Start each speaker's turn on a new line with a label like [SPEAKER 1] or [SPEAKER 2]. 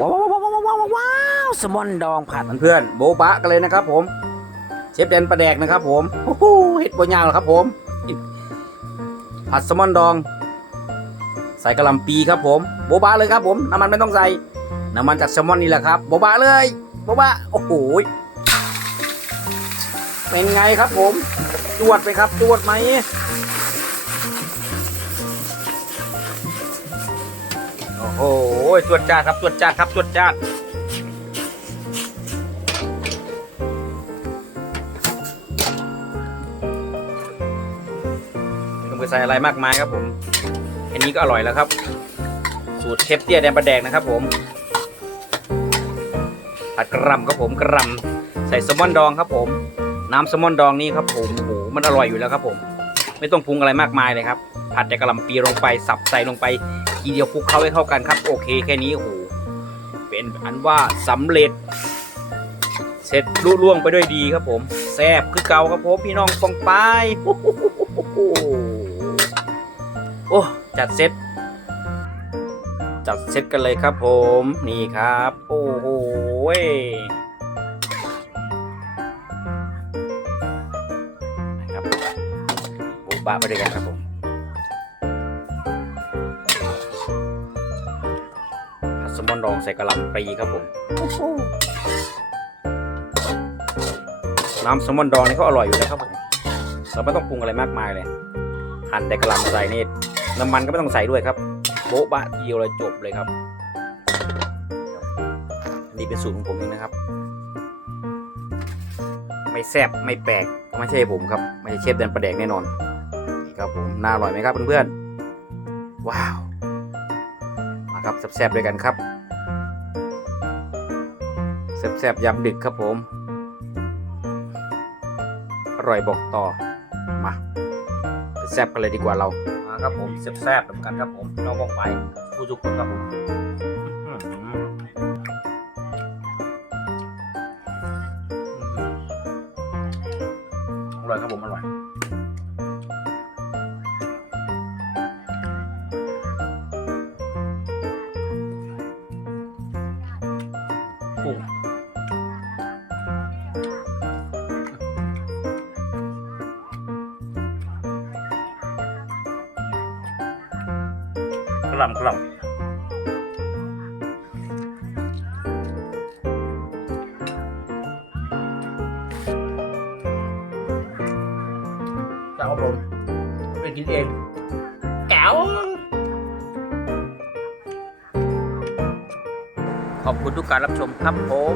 [SPEAKER 1] ว้าวว้าวว้าวว้าวว้าวว้าวสมอนดองผัดเพื่อนโบ๊ะบะกันเลยนะครับ ผมเชฟเดนประแดกนะครับ ผมโอ้โหเห็ดบนยาวเหรอครับ ผมผัดสมอนดอง ใส่กระหลำปีครับ ผม โบ๊ะบะเลยครับ ผมน้ำมันไม่ต้องใส่น้ำมันจากแซลมอนนี่แหละครับโบ๊ะบะเลยโบ๊ะบะโอ้โหเป็นไงครับ ผมจวดไปครับจวดไหมโอ้โห ยจวดจ้าครับจวดจ้าครับจวดจ้าไม่ต้องไปใส่อะไรมากมายครับผมแค่นี้ก็อร่อยแล้วครับ สูตรเชฟเตี้ยแดงประแดกนะครับ ผมผัดกระลำครับผมกระลำใส่แซลมอนดองครับผม น้ำแซลมอนดองนี่ครับผมโอ้โหมันอร่อยอยู่แล้วครับผม ไม่ต้องปรุงอะไรมากมายเลยครับ ผัดแต่กระหลำปีลงไปสับใส่ลงไปทีเดียวคลุกเข้าให้เข้ากันครับ โอเคแค่นี้โอ้โหเป็นอันว่าสำเร็จ เสร็จลุล่วงไปด้วยดีครับผมแซ่บคือเก่าครับผมพี่น้องฟองปโอ้โหโอ้จัดเซตจัดเซตกันเลยครับผมนี่ครับ โอ้โห บ้าไปด้วยกันครับผมผัดแซลมอนดองใส่กระหล่ำปลีครับผมน้ำแซลมอนดองนี่ก็อร่อยอยู่แล้วครับผมเราไม่ต้องปรุงอะไรมากมายเลยหั่นแต่กระหล่ำใส่นี่น้ำมันก็ไม่ต้องใส่ด้วยครับโบ๊ะบะเดียวเลยจบเลยครับนนี้เป็นสูตรของผมเองนะครับ ไม่แซ่บไม่แปลกไม่ใช่ผมครับ ไม่ใช่เชฟเดินประแดกแน่นอน ครับผมน่าอร่อยไหมครับเพื่อนๆว้าว มาครับแซ่บๆด้วยกันครับแซ่บๆยำดึกครับผม อร่อยบอกต่อมาไปแซ่บกันเลยดีกว่าเรามาครับผมแซ่บๆเหมือนกันครับผมน้องวองไปผู้ทุกคนครับผมอร่อยครับผมอร่อย ล่ำกล่ำจากครับผมไปกินเองแก้วขอบคุณทุกการรับชมครับผม